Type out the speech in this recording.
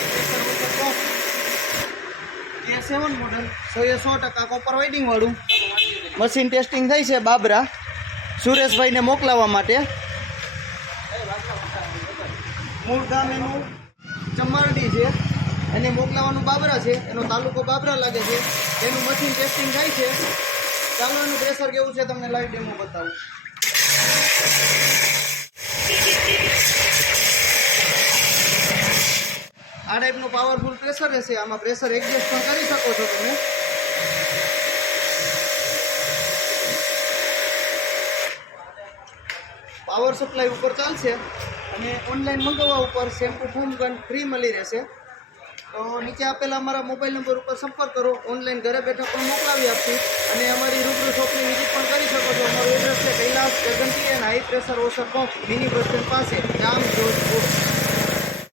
High pressure water pump A7 model 100% copper winding વાળું machine testing થઈ છે બાબરા સુરેશભાઈને મોકલાવવા માટે. મૂળ ગામ એનું ચમારડી છે, એને મોકલાવાનું બાબરા છે, એનો તાલુકો બાબરા લાગે છે. એનું મશીન ટેસ્ટિંગ થાય છે. ચાલો એનું પ્રેશર કેવું છે તમને લાઈવ ડેમો બતાવું. આ ટાઈપનું પાવરફુલ પ્રેશર રહેશે. આમાં પ્રેશર એડજસ્ટ પણ કરી શકો છો તમે. પાવર સપ્લાય ઉપર ચાલશે અને ઓનલાઈન મંગાવવા ઉપર શેમ્પુ ફોમ ગન ફ્રી મળી રહેશે. તો નીચે આપેલા અમારા મોબાઈલ નંબર ઉપર સંપર્ક કરો. ઓનલાઈન ઘરે બેઠા પણ મોકલાવી આપશું અને અમારી રૂબરૂ શોપની વિઝિટ પણ કરી શકો છો. અમારું એડ્રેસ છે કૈલાસ ગગનટી and high pressure water pump mini bus stand પાસે, ગામ જોધપુર.